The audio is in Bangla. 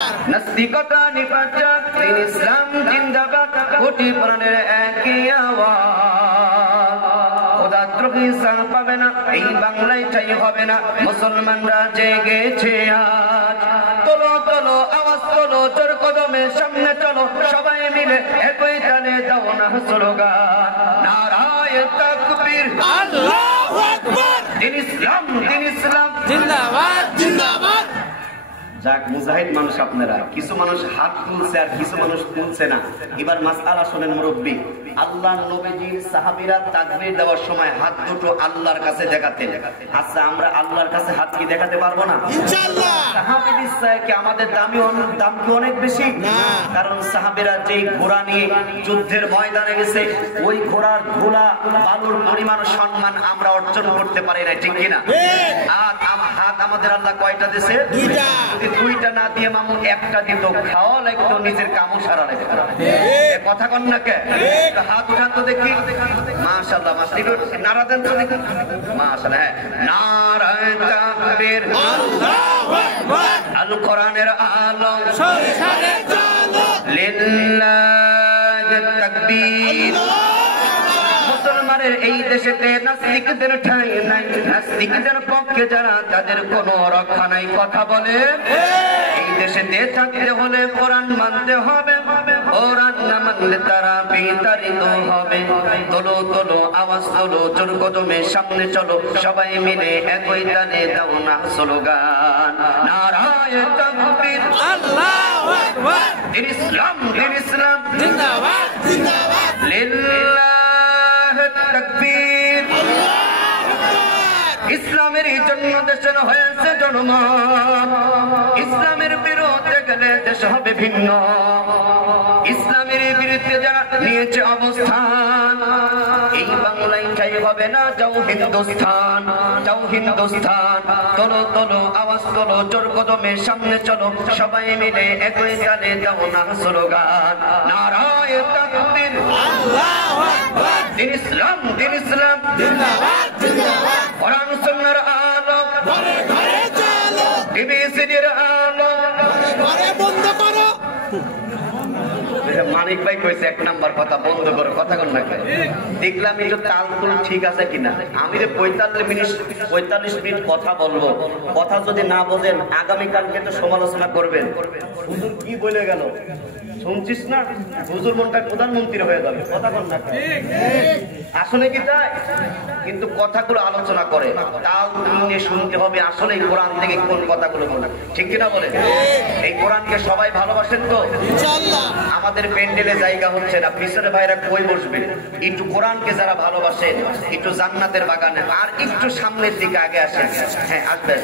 নাস্তিকতা নিপাচাক দিন ইসলাম জিন্দাবাদ কোটি প্রাণের একই আওয়াজ খোদাদ্রোহী সাল পাবে না এই বাংলায় চাই হবে না মুসলমানরা জেগেছে আজ তোলো তোলো আওয়াজ তোলো জোর কদমে সামনে চলো সবাই মিলে একই তালে দাও না স্লোগান নারায়ে তাকবীর আল্লাহু আকবার দিন ইসলাম জিন্দাবাদ জিন্দাবাদ। যাক মুজাহিদ মানুষ আপনারা, কিছু মানুষ হাত তুলছে আর কিছু মানুষ তুলছে না। এবার মাসআলা শুনেন মুরব্বী, আল্লাহর নবীজির সাহাবীরা তাকবীর দেওয়ার সময় হাত দুটো আল্লাহর কাছে দেখাতেন। আচ্ছা আমরা আল্লাহর কাছে হাত কি দেখাতে পারবো না? ইনশাআল্লাহ। সাহাবীদের চাইতে কি আমাদের দাম কি অনেক বেশি? না, কারণ সাহাবীরা যেই ঘোড়া নিয়ে যুদ্ধের ময়দানে গেছে ওই ঘোড়ার ধুলা বালুর পরিমাণ সম্মান আমরা অর্জন করতে পারি না, ঠিক কিনা? আর হাত আমাদের আল্লাহ কয়টা দিয়েছে? দুইটা। দুইটা না দিয়ে মামু একটা দিত, খাওয়া লাগতো, নিজের কামও সারা লাগতো। কথা কন না কে? হাত উঠান তো দেখি। মাশাআল্লাহ মাশাআল্লাহ, নারা দেন তো দেখি। মাশাআল্লাহ, হ্যাঁ নারায়ে তাকবীর আল্লাহু আকবার আল কোরআনের আলো সংসারে চলো লিল্লাহি তাকবীর। মুসলমানের এই দেশেতে নাস্তিকদের ঠাঁই নাই, নাস্তিকদের পক্ষে যারা তাদের কোনো রক্ষা নাই। কথা বলে এই দেশেতে থাকতে হলে কোরআন মানতে হবে, কোরআন না মানলে তারা বিতাড়িত হবে। তোলো তোলো আওয়াজ তোলো জোর কদমে সামনে চলো সবাই মিলে একই তালে দাও না স্লোগান নারায়ে তাকবীর আল্লাহু আকবার দিন ইসলাম জিন্দাবাদ জিন্দাবাদ লিল্লাহি তাকবীর। ইসলামের জন্য দেশের হয়েছে জন্ম, ইসলামের বিরুদ্ধে গেলে দেশ হবে ভিন্ন। ইসলামের বিরুদ্ধে যারা নিয়েছে অবস্থান এই বাংলায় চাই হবে না, যাও হিন্দুস্তান যাও হিন্দুস্তান। তোলো তোলো আওয়াজ তোলো জোর কদমে সামনে চলো সবাই মিলে একই তালে দাও না স্লোগান নারায়ে তাকবীর আল্লাহু আকবার দিন ইসলাম জিন্দাবাদ জিন্দাবাদ। কোরআন সুন্নাহর আলো ঘরে ঘরে চলো, টিভির আলো ঘরে ঘরে বন্ধ করো। মানিক ভাই কইছে এক নাম্বার কথা বন্ধ করো। কথা কন না দেখলাম এই তাল তুল ঠিক আছে কিনা। আমি 45 মিনিট কথা বলবো, কথা যদি না বোঝেন আগামীকালকে তো সমালোচনা করবেন। হুজুর কি বলে গেল শুনছিস না, হুজুর মনটা প্রধানমন্ত্রী হয়ে যাবে। কথা কন না আসলে কি তাই? কিন্তু কথাগুলো আলোচনা করে তাল নিয়ে শুনতে হবে আসলে কোরআন থেকে কোন কথাগুলো বলে, ঠিক কিনা বলে? এই কোরআনকে সবাই ভালোবাসেন তো? ইনশাআল্লাহ। আমাদের প্যান্ডেলে জায়গা হচ্ছে না, পিছনে ভাইরা কই বসবে? একটু কোরআনকে যারা ভালোবাসেন একটু জান্নাতের বাগানে আর একটু সামনের দিকে আগে আসেন। হ্যাঁ আসবেন।